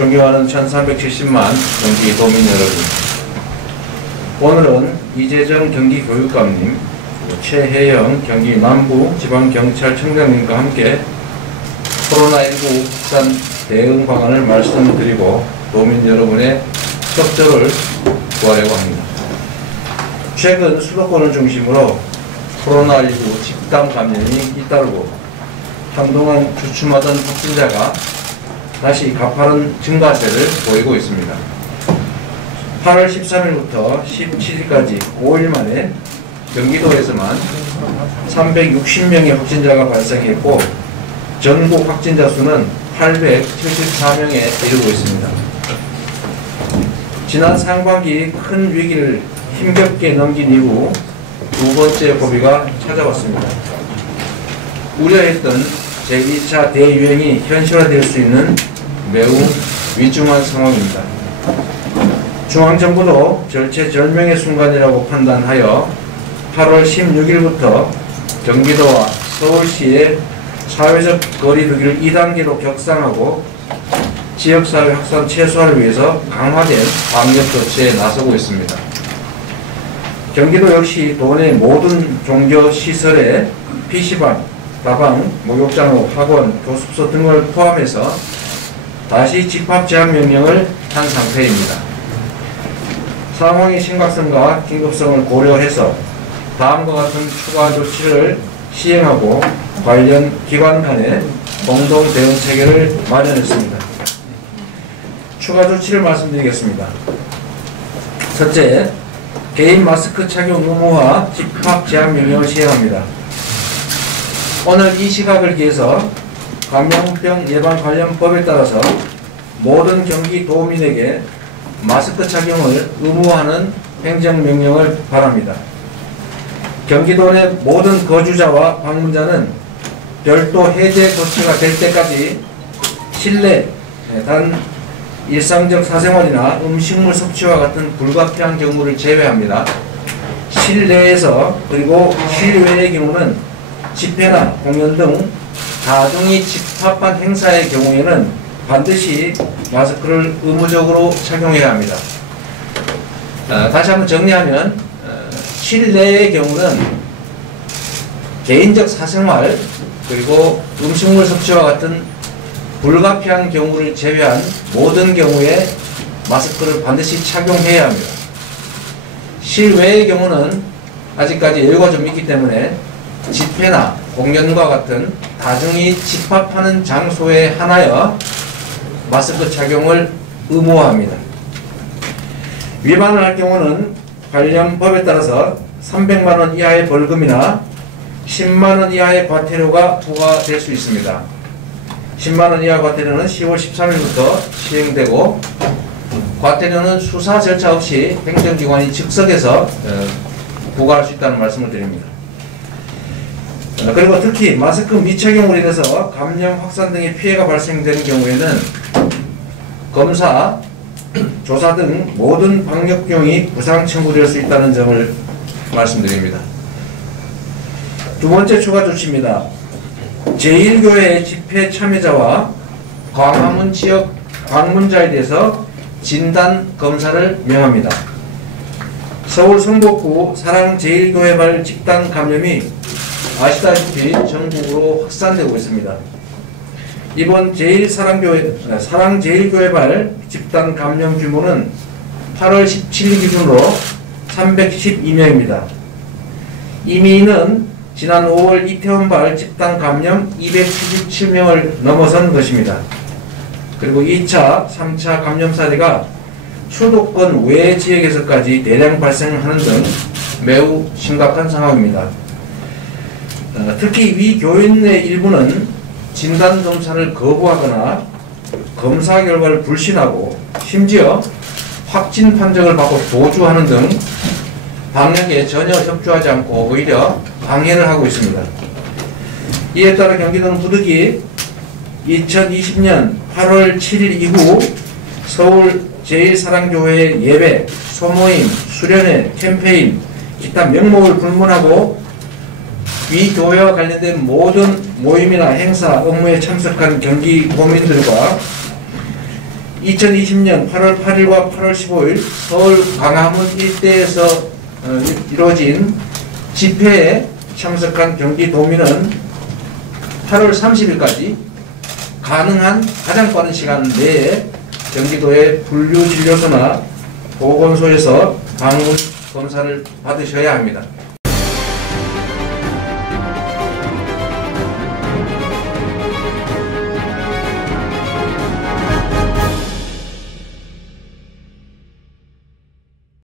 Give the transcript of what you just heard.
존경하는 1370만 경기도민 여러분, 오늘은 이재정 경기교육감님, 최혜영 경기 남부지방경찰청장님과 함께 코로나19 확산 대응 방안을 말씀드리고 도민 여러분의 협조를 구하려고 합니다. 최근 수도권을 중심으로 코로나19 집단 감염이 잇따르고 한동안 주춤하던 확진자가 다시 가파른 증가세를 보이고 있습니다. 8월 13일부터 17일까지 5일 만에 경기도에서만 360명의 확진자가 발생했고 전국 확진자 수는 874명에 이르고 있습니다. 지난 상반기 큰 위기를 힘겹게 넘긴 이후 두 번째 고비가 찾아왔습니다. 우려했던 제2차 대유행이 현실화될 수 있는 매우 위중한 상황입니다. 중앙정부도 절체절명의 순간이라고 판단하여 8월 16일부터 경기도와 서울시의 사회적 거리두기를 2단계로 격상하고 지역사회 확산 최소화를 위해서 강화된 방역 조치에 나서고 있습니다. 경기도 역시 도내 모든 종교시설에 PC방, 다방, 목욕장, 학원, 교습소 등을 포함해서 다시 집합 제한 명령을 한 상태입니다. 상황의 심각성과 긴급성을 고려해서 다음과 같은 추가 조치를 시행하고 관련 기관 간의 공동 대응 체계를 마련했습니다. 추가 조치를 말씀드리겠습니다. 첫째, 개인 마스크 착용 의무화 집합 제한 명령을 시행합니다. 오늘 이 시각을 기해서 감염병 예방 관련 법에 따라서 모든 경기도민에게 마스크 착용을 의무화하는 행정명령을 바랍니다. 경기도 내 모든 거주자와 방문자는 별도 해제 조치가 될 때까지 실내 단 일상적 사생활이나 음식물 섭취와 같은 불가피한 경우를 제외합니다. 실내에서 그리고 실외의 경우는 집회나 공연 등 다중이 집합한 행사의 경우에는 반드시 마스크를 의무적으로 착용해야 합니다. 다시 한번 정리하면 실내의 경우는 개인적 사생활 그리고 음식물 섭취와 같은 불가피한 경우를 제외한 모든 경우에 마스크를 반드시 착용해야 합니다. 실외의 경우는 아직까지 여유가 좀 있기 때문에 집회나 공연과 같은 다중이 집합하는 장소에 한하여 마스크 착용을 의무화합니다. 위반을 할 경우는 관련 법에 따라서 300만원 이하의 벌금이나 10만원 이하의 과태료가 부과될 수 있습니다. 10만원 이하 과태료는 10월 13일부터 시행되고 과태료는 수사 절차 없이 행정기관이 즉석에서 부과할 수 있다는 말씀을 드립니다. 그리고 특히 마스크 미착용으로 인해서 감염 확산 등의 피해가 발생되는 경우에는 검사, 조사 등 모든 방역 비용이 부상 청구될 수 있다는 점을 말씀드립니다. 두 번째 추가 조치입니다. 제1교회 집회 참여자와 광화문 지역 방문자에 대해서 진단 검사를 명합니다. 서울 성북구 사랑제일교회발 집단 감염이 아시다시피 전국으로 확산되고 있습니다. 이번 사랑제일교회발 집단 감염 규모는 8월 17일 기준으로 312명입니다. 이미 지난 5월 이태원발 집단 감염 277명을 넘어선 것입니다. 그리고 2차, 3차 감염 사례가 수도권 외 지역에서까지 대량 발생하는 등 매우 심각한 상황입니다. 특히 위 교인의 일부는 진단검사를 거부하거나 검사 결과를 불신하고 심지어 확진 판정을 받고 도주하는 등 방역에 전혀 협조하지 않고 오히려 방해를 하고 있습니다. 이에 따라 경기도는 부득이 2020년 8월 7일 이후 서울 제1사랑교회의 예배, 소모임, 수련회, 캠페인, 기타 명목을 불문하고 위 교회와 관련된 모든 모임이나 행사, 업무에 참석한 경기도민들과 2020년 8월 8일과 8월 15일 서울 광화문 일대에서 이루어진 집회에 참석한 경기도민은 8월 30일까지 가능한 가장 빠른 시간 내에 경기도의 분류진료소나 보건소에서 방문 검사를 받으셔야 합니다.